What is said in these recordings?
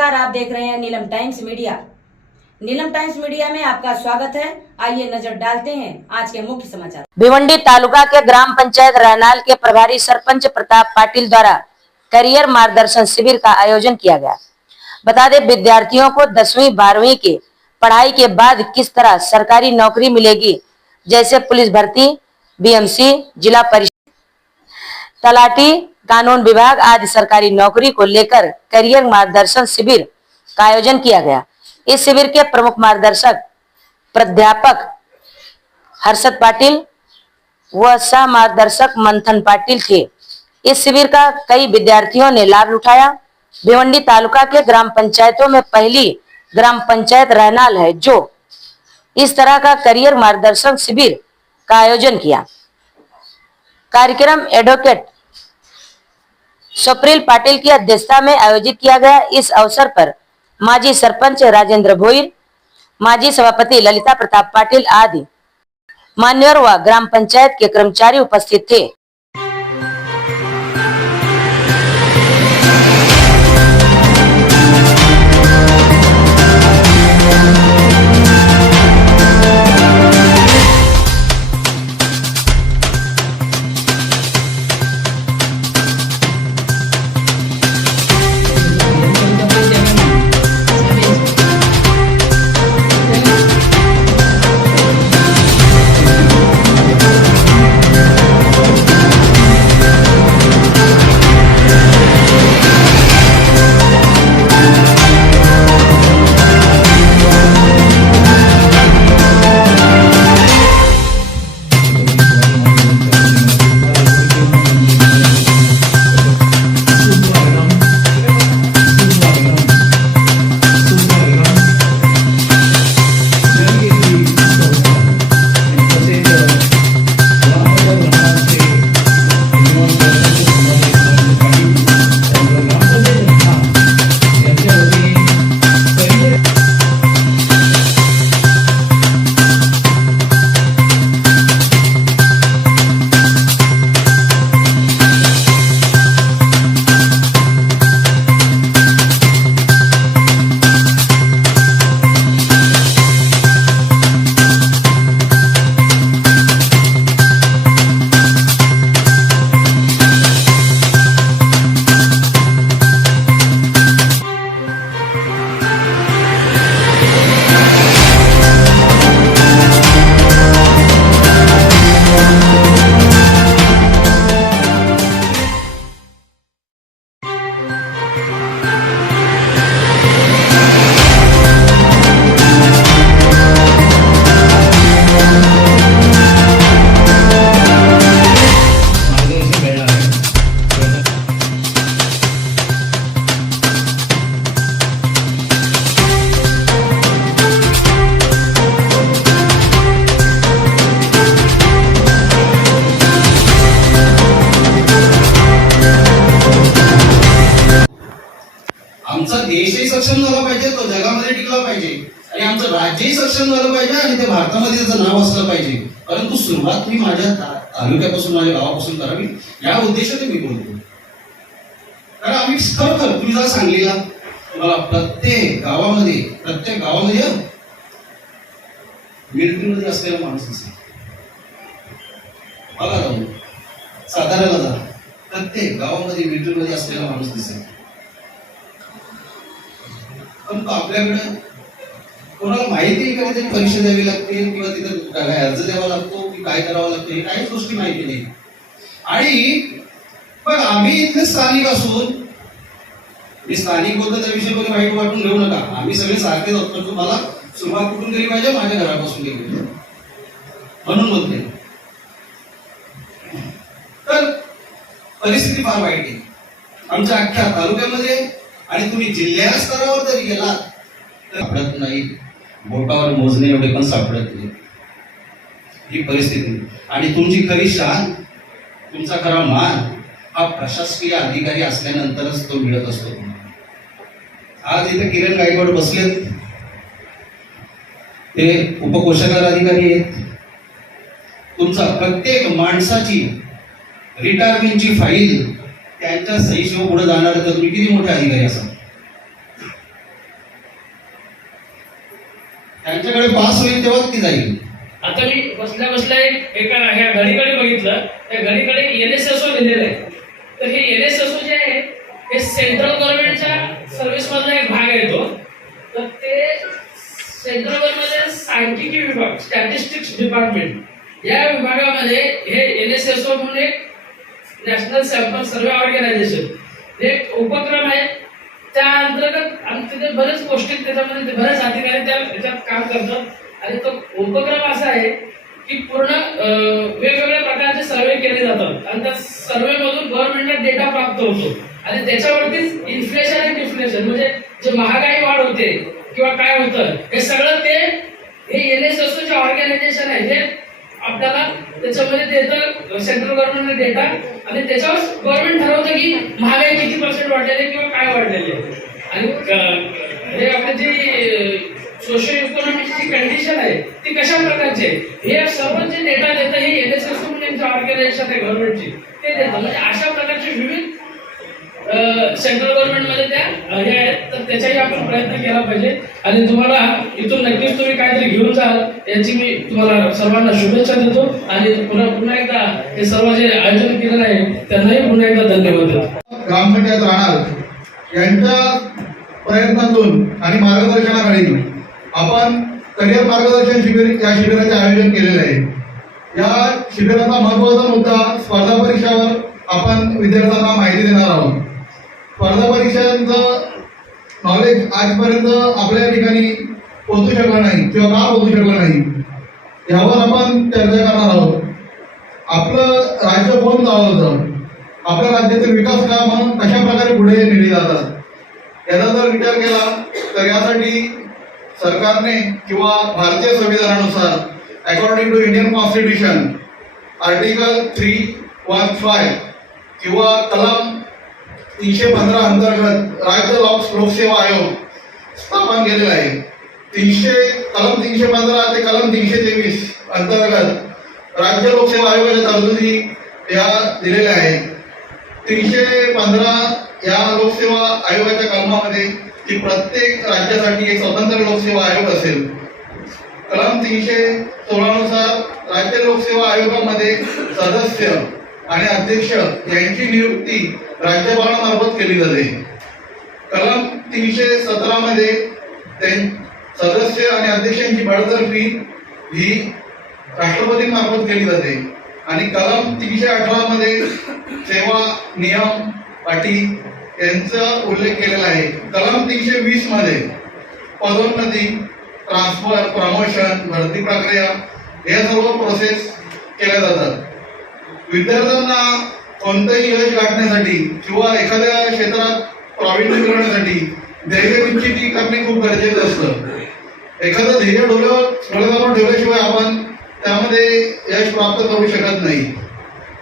नमस्कार, आप देख रहे हैं Neelam times media. Neelam times media में आपका स्वागत है। आइए नजर डालते हैं आज के मुख्य समाचार। भिवंडी तालुका के ग्राम पंचायत रहनाल के प्रभारी सरपंच प्रताप पाटिल द्वारा करियर मार्गदर्शन शिविर का आयोजन किया गया। बता दें, विद्यार्थियों को 10वीं 12वीं के पढ़ाई के बाद किस तरह सरकारी नौकरी मिलेगी, जैसे पुलिस भर्ती, बीएमसी, जिला परिषद, तलाटी, कानून विभाग आदि सरकारी नौकरी को लेकर करियर मार्गदर्शन शिविर का आयोजन किया गया। इस शिविर के प्रमुख मार्गदर्शक प्राध्यापक हर्षद पाटिल व सह मार्गदर्शक मंथन पाटिल थे। इस शिविर का कई विद्यार्थियों ने लाभ उठाया। भिवंडी तालुका के ग्राम पंचायतों में पहली ग्राम पंचायत रहनाल है जो इस तरह का करियर मार्गदर्शन शिविर का आयोजन किया। कार्यक्रम एडवोकेट स्वप्निल पाटिल की अध्यक्षता में आयोजित किया गया। इस अवसर पर माजी सरपंच राजेंद्र भोईर, माजी सभापति ललिता प्रताप पाटिल आदि मान्यवर व ग्राम पंचायत के कर्मचारी उपस्थित थे। आमचा देशही सक्षम झाला पाहिजे, तो जगामध्ये टिकला पाहिजे आणि आमचं राज्यही सक्षम झालं पाहिजे आणि ते भारतामध्ये त्याचं नाव असलं पाहिजे. परंतु सुरुवात मी माझ्या तालुक्यापासून, माझ्या गावापासून करावी या उद्देशाने मी बोलतो. कारण आम्ही खरोखर तुम्ही जर सांगलीला तुम्हाला प्रत्येक गावामध्ये मिलिटरीमध्ये असलेला माणूस दिसेल. बघा जाऊन साताऱ्याला जा, प्रत्येक गावामध्ये मिलिटरीमध्ये असलेला माणूस दिसेल. पण आपल्याकडे कोणाला माहिती आहे का, त्याची परीक्षा द्यावी लागते किंवा तिथं काय अर्ज द्यावा लागतो की काय करावं लागतं, हे काहीच गोष्टी माहिती नाही. आणि पण आम्ही इथले स्थानिक असून, मी स्थानिक बोलतो त्या विषयी कोणी वाईट वाटून घेऊ नका, आम्ही सगळे सारखेच आहोत. पण तुम्हाला सुरुवात कुठून केली पाहिजे, माझ्या घरापासून केली पाहिजे म्हणून बोलते. तर परिस्थिती फार वाईट आहे आमच्या अख्ख्या तालुक्यामध्ये. आणि तुम्ही जिल्हा स्तरावर जरी गेलात तर सापडत नाही, बोटावर मोजणे एवढे पण सापडत नाही ही परिस्थिती. आणि तुमची खरी शान, तुमचा खरा मान हा प्रशासकीय अधिकारी असल्यानंतरच तो मिळत असतो. आज इथे किरण गायकवाड बसलेत, ते उपकोषागार अधिकारी आहेत. तुमचा प्रत्येक माणसाची रिटायरमेंटची फाईल त्यांच्या सहीशिवाय पुढे जाणार तर तुम्ही किती मोठे अधिकारी असाल. त्यांच्याकडे पास होईल तेव्हा ती जाईल. आता मी बसल्या बसल्या एका ह्या घडीकडे बघितलं, त्या घडीकडे NSSO लिहिलेलं आहे. तर हे NSSO जे आहे हे सेंट्रल गव्हर्नमेंटच्या सर्व्हिस मधला एक भाग आहे तो. तर ते सेंट्रल गव्हर्नमेंटचे सांख्यिकी विभाग, स्टॅटिस्टिक्स डिपार्टमेंट या विभागामध्ये हे NSSO म्हणून एक नॅशनल सॅम्पल सर्वे ऑर्गनायझेशन एक उपक्रम आहे. त्या अंतर्गत आमचे ते बरेच गोष्टी त्याच्यामध्ये बरेच अधिकारी त्याच्यात काम करतात. आणि तो उपक्रम असा आहे की पूर्ण वेगवेगळ्या प्रकारचे सर्वे केले जातात आणि त्या सर्वे मधून गव्हर्नमेंटला डेटा प्राप्त होतो आणि त्याच्यावरतीच इन्फ्लेशन आणि डिफ्लेशन म्हणजे जे महागाई वाढ होते किंवा काय होतं हे सगळं ते हे NSSO चे ऑर्गनायझेशन आहे हे आपल्याला त्याच्यामध्ये देतं सेंट्रल गव्हर्नमेंटने डेटा आणि त्याच्यावर गव्हर्नमेंट ठरवतं की महागाई किती % वाढलेली किंवा काय वाढलेली आहे. आणि हे आपली जी सोशल इकॉनॉमिकची कंडिशन आहे ती कशा प्रकारची आहे हे सर्व जे डेटा देतं हे NSSO म्हणून ऑर्गनायझेशन आहे गव्हर्नमेंटची ते देतं. म्हणजे अशा प्रकारचे विविध सेंट्रल गव्हर्नमेंटमध्ये त्या हे आहेत. तर त्याचाही आपण प्रयत्न केला पाहिजे आणि तुम्हाला इथून नक्कीच तुम्ही काहीतरी घेऊन जाल याची मी तुम्हाला सर्वांना शुभेच्छा देतो आणि पुन्हा एकदा हे सर्व जे आयोजन केलेलं आहे त्यांनाही पुन्हा एकदा धन्यवाद देतो. ग्रामपंचायत राहणार यांच्या प्रयत्नातून आणि मार्गदर्शनाखाली आपण करिअर मार्गदर्शन शिबिर या शिबिराचे आयोजन केलेले आहे. या शिबिराचा महत्त्वाचा मुद्दा स्पर्धा परीक्षावर आपण विद्यार्थ्यांना माहिती देणार आहोत. स्पर्धा परीक्षांचं नॉलेज आजपर्यंत आपल्या ठिकाणी पोहोचू शकलं नाही किंवा का पोहोचू शकलं नाही यावर आपण चर्चा करणार आहोत. आपलं राज्य कोण चालवतं, आपल्या राज्यातील विकास कामं कशा प्रकारे पुढे नेली जातात याचा जर विचार केला तर यासाठी सरकारने किंवा भारतीय संविधानानुसार according to Indian constitution article 315 किंवा कलम 315 अंतर्गत राज्य लोकसेवा आयोग स्थापन केलेला आहे. कलम 315 ते कलम 323 अंतर्गत राज्य लोकसेवा आयोगाच्या तरतुदी या दिलेल्या आहेत. 315 या लोकसेवा आयोगाच्या कलमामध्ये की प्रत्येक राज्यासाठी एक स्वतंत्र लोकसेवा आयोग असेल. कलम 316 नुसार राज्य लोकसेवा आयोगामध्ये सदस्य आणि अध्यक्ष यांची नियुक्ती राज्यपालामार्फत केली जाते. कलम 317 मध्ये सदस्य आणि अध्यक्षांची बडतर्फी ही राष्ट्रपतींमार्फत केली जाते. आणि कलम 318 मध्ये सेवा नियम अटी यांचा उल्लेख केलेला आहे. कलम 320 मध्ये पदोन्नती, ट्रान्सफर, प्रमोशन, भरती प्रक्रिया या सर्व प्रोसेस केल्या जातात. विद्यार्थ्यांना कोणतंही यश गाठण्यासाठी किंवा एखाद्या क्षेत्रात प्रावीण्य मिळवण्यासाठी ध्येय निश्चिती करणे खूप गरजेचं असतं. एखादं ध्येय डोळ्यासमोर ठेवल्याशिवाय आपण त्यामध्ये यश प्राप्त करू शकत नाही.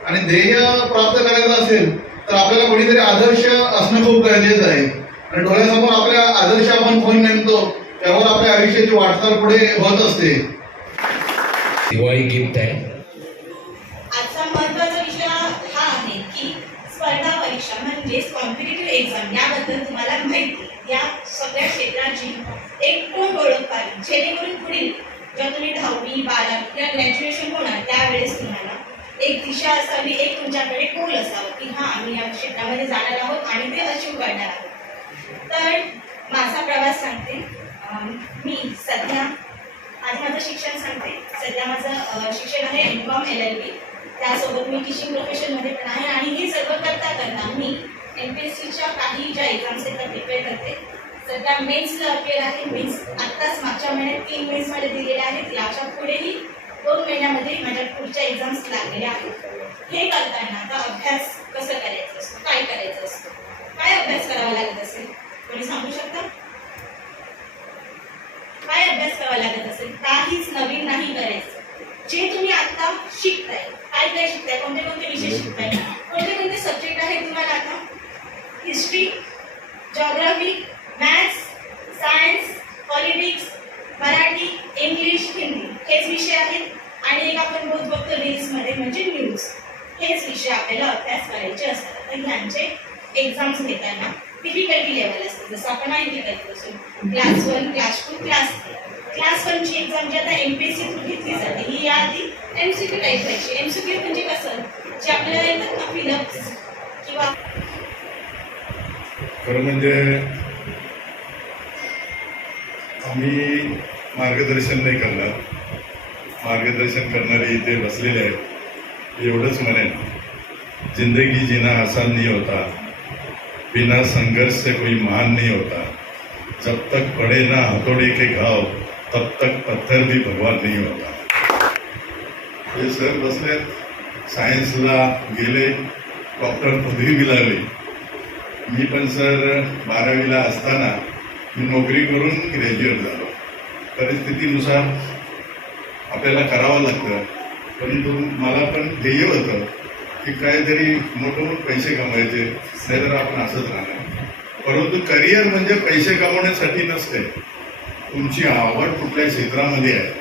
आणि ध्येय प्राप्त करायचं असेल तर आपल्याला कोणीतरी आदर्श असणं खूप गरजेचं आहे. आणि डोळ्यासमोर आपल्या आदर्श आपण कोण नेमतो त्यावर आपल्या आयुष्याची वाटचाल पुढे होत असते. दिवाळी गिफ्ट आहे. आजचा महत्त्वाचा विषय हा आहे की स्पर्धा परीक्षा म्हणजेच कॉम्पिटिटिव्ह एक्झाम याबद्दल तुम्हाला माहिती या सगळ्या क्षेत्राची एक पूर्ण ओळख पाहिजे जेणेकरून पुढील जेव्हा तुम्ही 10वी 12वी किंवा ग्रॅज्युएशन होणार त्यावेळेस तुम्हाला एक दिशा असावी, एक तुमच्याकडे गोल असावं की हां आम्ही या क्षेत्रामध्ये जाणार आहोत आणि ते अचीव्ह करणार आहोत. तर माझा प्रवास सांगते. मी सध्या आज माझं शिक्षण सांगते. सध्या माझं शिक्षण आहे M.Com LLB. त्यासोबत मी टीचिंग प्रोफेशनमध्ये पण आहे आणि हे सर्व करता करता मी MPSCच्या काही ज्या एक्झाम्स आहेत त्या प्रिपेअर करते. सध्या मेन्सला अपेअर आहे. मेन्स आत्ताच मागच्या महिन्यात 3 मेन्स मध्ये दिलेल्या आहेत. याच्या पुढेही 2 महिन्यामध्ये माझ्या पुढच्या एक्झाम्स लागलेल्या आहेत. हे करताना आता अभ्यास कसं करायचं असतं, काय करायचं असतं, काय अभ्यास करावा लागत असेल कोणी सांगू शकता? काय अभ्यास करावा लागत असेल? काहीच नवीन नाही करायचं. जे तुम्ही आता शिकताय काय शिकताय, कोणते कोणते विषय शिकताय, कोणते कोणते सब्जेक्ट आहेत तुम्हाला आता? History, geography, maths, science, politics, Marathi, English, Hindi हेच विषय आहेत. आणि एक आपण रोज बघतो रील्समध्ये म्हणजे न्यूज. हेच विषय आपल्याला अभ्यास करायचे असतात. तर ह्यांचे एक्झाम्स घेताना डिफिकल्टी लेवल असते. जसं आपण 9th करतो क्लास 1, क्लास 2, क्लास 3 क्लास 1 ची एक्झाम जी आता एमपीएससी थ्रू घेतली जाते ही याआधी एमसीक्यू टाईप व्हायची. एमसीक्यू म्हणजे कसं जे आपल्याला येतात ना फिलअप किंवा खरं म्हणजे आम्ही मार्गदर्शन नाही करणार, मार्गदर्शन करणारे इथे बसलेले आहेत. एवढंच म्हणेन, जिंदगी जीना आसान नहीं होता, बिना संघर्ष से कोई महान नहीं होता, जब तक पड़े ना हथौड़े के घाव तब तक पत्थर भी भगवान नहीं होता. हे सर बसले, सायन्सला गेले, डॉक्टर पदवी मिळाली. मी पण सर 12वीला असताना मी नोकरी करून ग्रॅज्युएट झालो. परिस्थितीनुसार आपल्याला करावं लागतं, परंतु मला पण ध्येय होतं की काहीतरी मोठे पैसे कमवायचे, नाहीतर आपण असंच राहणार. परंतु करिअर म्हणजे पैसे कमवण्यासाठी नसते, तुमची आवड कुठल्या क्षेत्रामध्ये आहे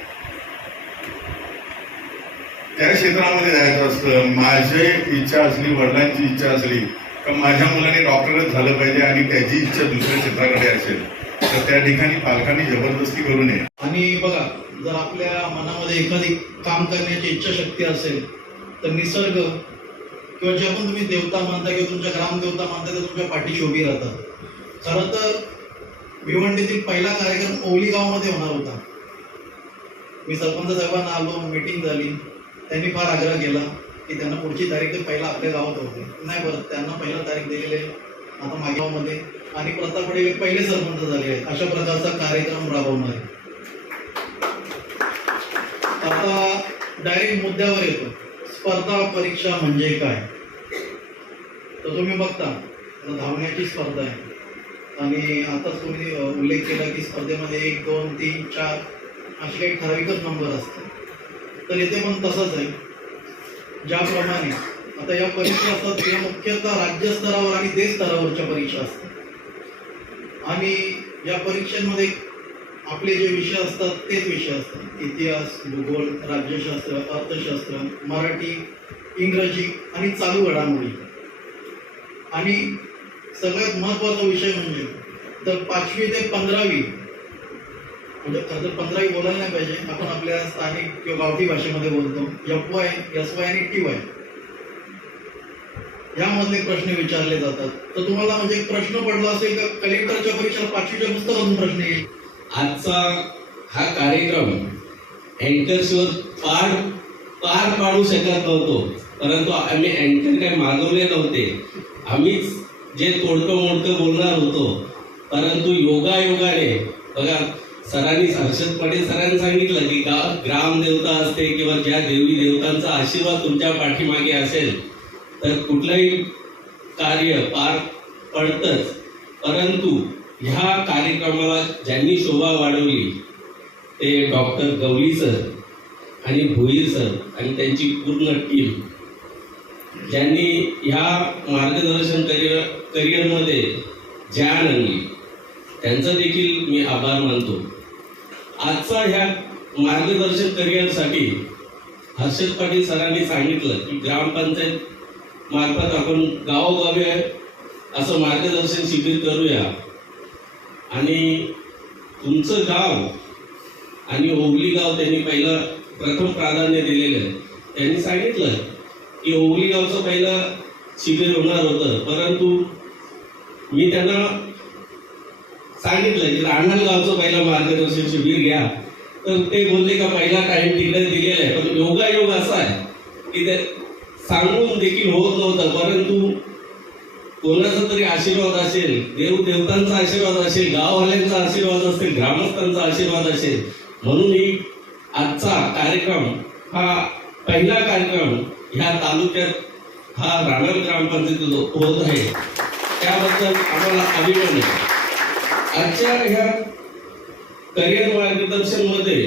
त्या क्षेत्रामध्ये जायचं असतं. माझी इच्छा असली, वडिलांची इच्छा असली का माझ्या मुलाने डॉक्टरच झालं पाहिजे आणि त्याची इच्छा दुसऱ्या क्षेत्राकडे असेल तर त्या ठिकाणी पालकांनी जबरदस्ती करू नये. आणि बघा, जर आपल्या मनामध्ये एखादी काम करण्याची इच्छाशक्ती असेल तर निसर्ग किंवा जे पण तुम्ही देवता मानता किंवा तुमच्या ग्रामदेवता मानता ते तुमच्या पाठीशी उभी राहतात. खरं तर भिवंडीतील पहिला कार्यक्रम ओवली गावामध्ये होणार होता. मी सरपंच साहेबांना आलो, मीटिंग झाली, त्यांनी फार आग्रह केला की त्यांना पुढची तारीख तर पहिला आपल्या गावात होते. नाही बरं, त्यांना पहिला तारीख दिलेली आहे आता माझ्या गावामध्ये, आणि प्रताप पडे पहिले सरपंच झाले आहेत. अशा प्रकारचा कार्यक्रम राबवणार आहे. आता डायरेक्ट मुद्द्यावर येतो, स्पर्धा परीक्षा म्हणजे काय. तर तुम्ही बघता धावण्याची स्पर्धा आहे आणि आताच तुम्ही उल्लेख केला की स्पर्धेमध्ये 1, 2, 3, 4 असे काही ठराविकच नंबर असतात. तर येथे पण तसंच आहे. ज्याप्रमाणे आता या परीक्षा असतात त्या मुख्यतः राज्यस्तरावर आणि देश स्तरावरच्या परीक्षा असतात. आणि या परीक्षांमध्ये आपले जे विषय असतात तेच विषय असतात: इतिहास, भूगोल, राज्यशास्त्र, अर्थशास्त्र, मराठी, इंग्रजी आणि चालू घडामोडी. आणि सगळ्यात महत्त्वाचा विषय म्हणजे तर 5वी ते 15वी, म्हणजे खरं तर 15वी बोलायला नाही पाहिजे, आपण आपल्या स्थानिक किंवा गावठी भाषेमध्ये बोलतो, FY, SY आणि TY यामधले प्रश्न विचारले जातात. तर तुम्हाला म्हणजे एक प्रश्न पडला असेल का कलेक्टरच्या परीक्षेला 5वीच्या पुस्तकातून प्रश्न येईल. आजचा हा कार्यक्रम अँकर्सवर पार पाडू शकत नव्हतो, परंतु आम्ही अँकर काही मागवले नव्हते. आम्हीच जे तोडकं मोडकं बोलणार होतो, परंतु योगायोगाने बघा, सरांनी हर्षद पटेल सरांनी सांगितलं की ग्रामदेवता असते किंवा ज्या देवी देवतांचा आशीर्वाद तुमच्या पाठीमागे असेल तर कुठलंही कार्य पार पडतंच. परंतु ह्या कार्यक्रमाला ज्यांनी शोभा वाढवली ते डॉक्टर गवळी सर आणि भोईर सर आणि त्यांची पूर्ण टीम, ज्यांनी ह्या मार्गदर्शन करिअरमध्ये जान आणली, त्यांचा देखील मी आभार मानतो. आजचा ह्या मार्गदर्शन करिअरसाठी हर्षद पाटील सरांनी सांगितलं की ग्रामपंचायत मार्फत आपण गावोगावी असं मार्गदर्शन शिबिर करूया. आणि तुमचं गाव आणि ओवली गाव त्यांनी प्रथम प्राधान्य दिलेलं आहे. त्यांनी सांगितलं की ओवली गावचं पहिलं शिबिर होणार होतं, परंतु मी त्यांना सांगितलं की राहणार गावचं पहिलं मार्गदर्शन शिबिर घ्या. तर ते बोलले का पहिला टाइम तिकडे दिलेला आहे, पण योगायोग असा आहे की ते सांगून देखील होत नव्हतं. परंतु कोणाचा तरी आशीर्वाद असेल, देवदेवतांचा आशीर्वाद असेल, गाववाल्यांचा आशीर्वाद असेल, ग्रामस्थांचा आशीर्वाद असेल, म्हणून ही आजचा कार्यक्रम हा पहिला कार्यक्रम ह्या तालुक्यात हा राहणार ग्रामपंचायतीत होत आहे. त्याबद्दल आम्हाला अभिमान आहे. आजच्या ह्या करिअर मार्गदर्शनमध्ये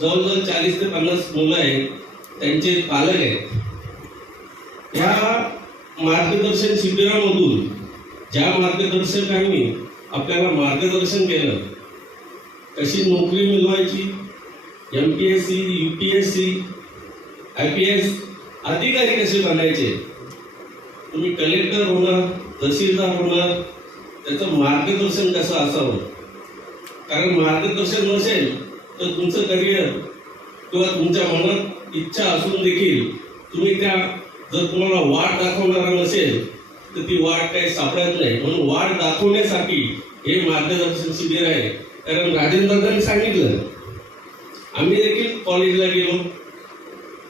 जवळजवळ 40 ते 50 मुलं आहेत, त्यांचे पालक आहेत. ह्या मार्गदर्शन शिबिरामधून ज्या मार्गदर्शकांनी आपल्याला मार्गदर्शन केलं, कशी नोकरी मिळवायची, MPSC, UPSC, IPS अधिकारी कसे बनायचे, तुम्ही कलेक्टर होणार, तहसीलदार होणार, त्याचं मार्गदर्शन कसं असावं, कारण मार्गदर्शन नसेल तर तुमचं करिअर किंवा तुमच्या मनात इच्छा असून देखील तुम्ही त्या जर तुम्हाला वाट दाखवणारा नसेल तर ती वाट काही सापडत नाही. म्हणून वाट दाखवण्यासाठी हे मार्गदर्शन शिबिर आहे. कारण राजेंद्रदांनी सांगितलं, आम्ही देखील कॉलेजला गेलो,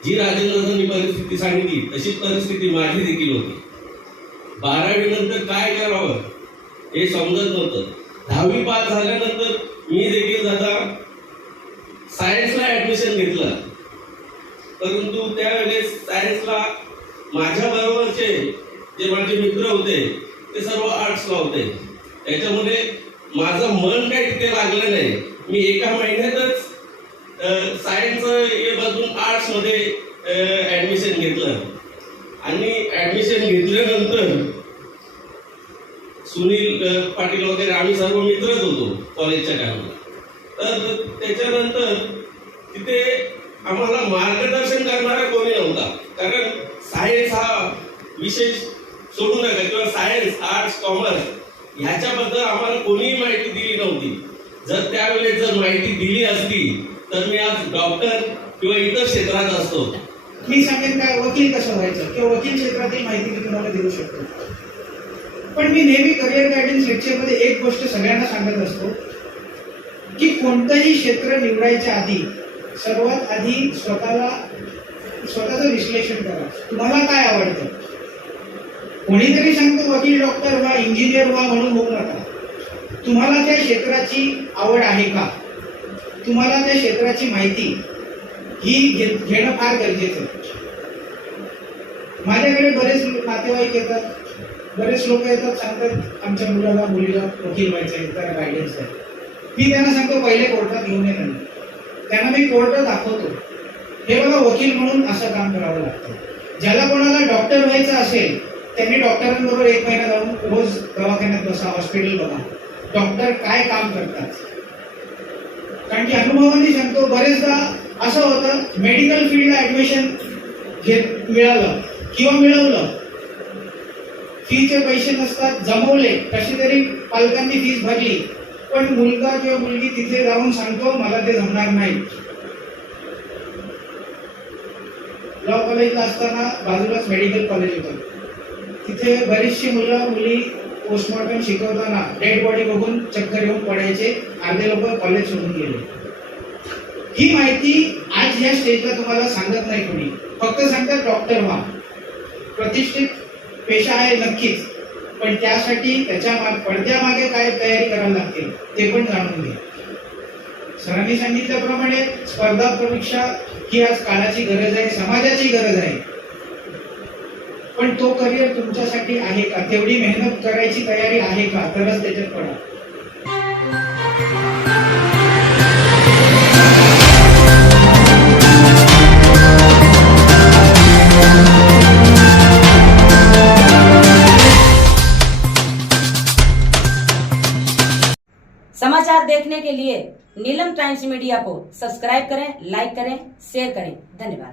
जी राजेंद्रदांनी परिस्थिती सांगितली तशीच परिस्थिती माझी देखील होती. 12वी नंतर काय करावं हे समजत नव्हतं. 10वी पास झाल्यानंतर मी देखील आता सायन्सला ऍडमिशन घेतलं, परंतु त्यावेळेस सायन्सला माझ्या बरोबरचे जे माझे मित्र होते ते सर्व आर्ट्सला होते. त्याच्यामुळे माझं मन काही तिथे लागलं नाही. मी एका महिन्यातच सायन्स हे बदलून आर्ट्समध्ये ऍडमिशन घेतलं आणि ऍडमिशन घेतल्यानंतर सुनील पाटील वगैरे आम्ही सर्व मित्रच होतो कॉलेजच्या टाइमला. तर त्याच्यानंतर तिथे आम्हाला मार्गदर्शन करणारा कोणी नव्हता. कारण सायन्स हा विषय सोडू नका किंवा सायन्स आर्ट्स कॉमर्स ह्याच्याबद्दल आम्हाला कोणीही माहिती दिली नव्हती. जर त्यावेळेस जर माहिती दिली असती तर मी आज डॉक्टर किंवा इतर क्षेत्रात असतो. मी सांगेन काय वकील कसं व्हायचं किंवा वकील क्षेत्रातील माहिती मी तुम्हाला देऊ शकतो. पण मी नेहमी करिअर गायडन्स लेक्चरमध्ये एक गोष्ट सगळ्यांना सांगत असतो की कोणतंही क्षेत्र निवडायच्या आधी सर्वात आधी स्वतःचं विश्लेषण करा. तुम्हाला काय आवडतं? कोणीतरी सांगतो वकील डॉक्टर व्हा इंजिनियर व्हा म्हणून होऊ नका. तुम्हाला त्या क्षेत्राची आवड आहे का? तुम्हाला त्या क्षेत्राची माहिती ही घेणं फार गरजेचं आहे. माझ्याकडे बरेच नातेवाईक येतात, बरेच लोक येतात, सांगतात आमच्या मुलाला मुलीला वकील व्हायचं आहे, तर गायडन्स आहे. मी त्यांना सांगतो पहिले कोर्टात घेऊन येत. त्यांना मी कोर्ट दाखवतो. हे बघा वकील म्हणून असं काम करावं लागतं. ज्याला कोणाला डॉक्टर व्हायचं असेल त्यांनी डॉक्टरांबरोबर 1 महिना जाऊन रोज दवाखान्यात बसा, हॉस्पिटल बघा, डॉक्टर काय काम करतात. कारण की अनुभवाने सांगतो बरेचदा असं होतं मेडिकल फील्डला ऍडमिशन मिळालं किंवा मिळवलं, फीचे पैसे नसतात, जमवले, कशी तरी पालकांनी फीस भरली, पण मुलगा किंवा मुलगी तिथे जाऊन सांगतो मला ते जमणार नाही. लॉ कॉलेजला असताना बाजूलाच मेडिकल कॉलेज होतं. तिथे बरीचशी मुलं मुली पोस्टमॉर्टम शिकवताना डेड बॉडी बघून चक्कर येऊन पडायचे, अर्धे लोक कॉलेज सोडून गेले. ही माहिती आज या स्टेजला तुम्हाला सांगत नाही कोणी, फक्त सांगतात डॉक्टर व्हा. प्रतिष्ठित पेशा आहे नक्कीच, पण त्यासाठी त्याच्या पडद्यामागे काय तयारी करायला लागते ते पण जाणून घ्या. सरांनी सांगितल्याप्रमाणे स्पर्धा परीक्षा ही आज काळाची गरज आहे, समाजाची गरज आहे. पण तो करिअर तुमच्यासाठी आहे का? तेवढी मेहनत करायची तयारी आहे का? तरच त्याच्यात पडा. समाचार देखने के लिए नीलम टाइम्स मीडिया को सब्सक्राइब करें, लाइक करें, शेयर करें. धन्यवाद.